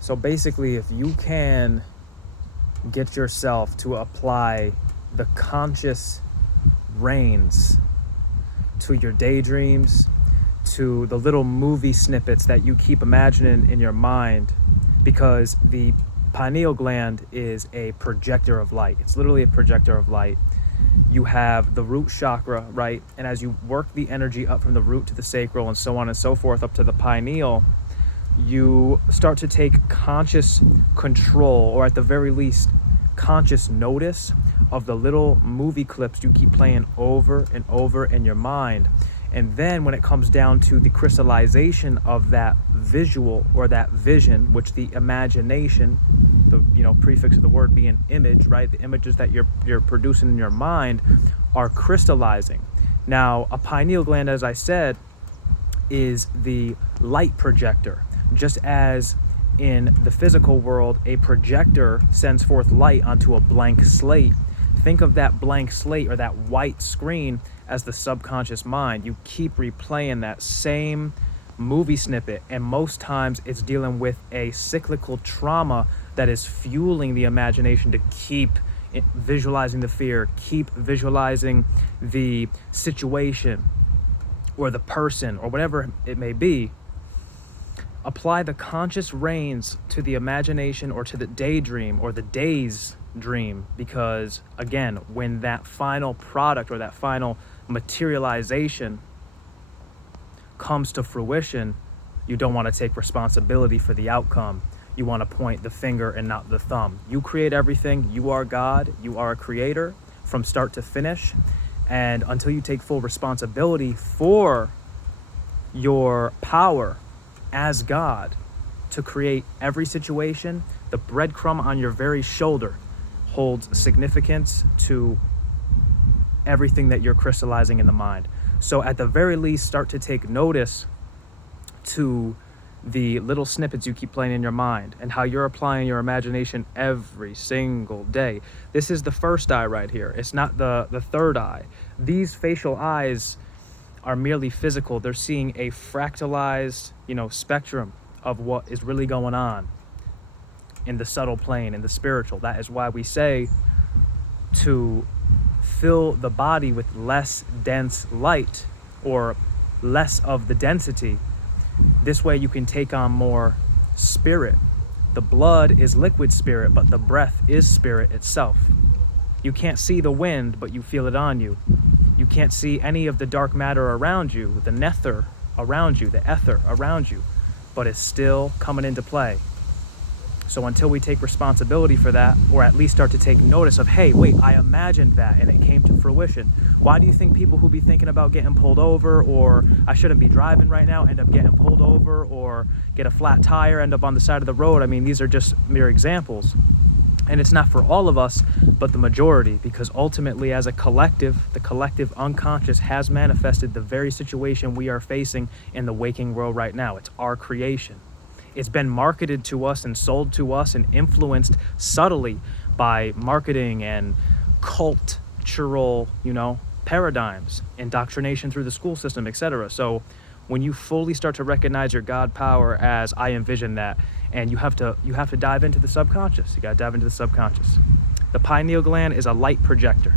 So basically, if you can get yourself to apply the conscious reins to your daydreams, to the little movie snippets that you keep imagining in your mind, because the pineal gland is a projector of light. It's literally a projector of light. You have the root chakra, right? And as you work the energy up from the root to the sacral and so on and so forth up to the pineal, you start to take conscious control, or at the very least, conscious notice of the little movie clips you keep playing over and over in your mind. And then when it comes down to the crystallization of that visual or that vision, which the imagination, the prefix of the word being image, right? The images that you're producing in your mind are crystallizing. Now, a pineal gland, as I said, is the light projector. Just as in the physical world, a projector sends forth light onto a blank slate. Think of that blank slate or that white screen as the subconscious mind. You keep replaying that same movie snippet, and most times it's dealing with a cyclical trauma that is fueling the imagination to keep visualizing the fear, keep visualizing the situation or the person or whatever it may be. Apply the conscious reins to the imagination or to the daydream or the day's dream, because again, when that final product or that final materialization comes to fruition, you don't want to take responsibility for the outcome. You want to point the finger and not the thumb. You create everything. You are God. You are a creator from start to finish. And until you take full responsibility for your power as God to create every situation, the breadcrumb on your very shoulder holds significance to everything that you're crystallizing in the mind. So at the very least, start to take notice to the little snippets you keep playing in your mind and how you're applying your imagination every single day. This is the first eye right here. It's not the third eye. These facial eyes are merely physical. They're seeing a fractalized, spectrum of what is really going on in the subtle plane, in the spiritual. That is why we say to fill the body with less dense light, or less of the density. This way you can take on more spirit. The blood is liquid spirit, but the breath is spirit itself. You can't see the wind, but you feel it on you. You can't see any of the dark matter around you, the nether around you, the ether around you, but it's still coming into play. So until we take responsibility for that, or at least start to take notice of, hey, wait, I imagined that and it came to fruition. Why do you think people who be thinking about getting pulled over, or I shouldn't be driving right now, end up getting pulled over, or get a flat tire, end up on the side of the road? I mean, these are just mere examples. And it's not for all of us, but the majority, because ultimately as a collective, the collective unconscious has manifested the very situation we are facing in the waking world right now. It's our creation. It's been marketed to us and sold to us and influenced subtly by marketing and cultural, paradigms, indoctrination through the school system, etc. So when you fully start to recognize your God power as I envision that, and you have to dive into the subconscious. You got to dive into the subconscious. The pineal gland is a light projector.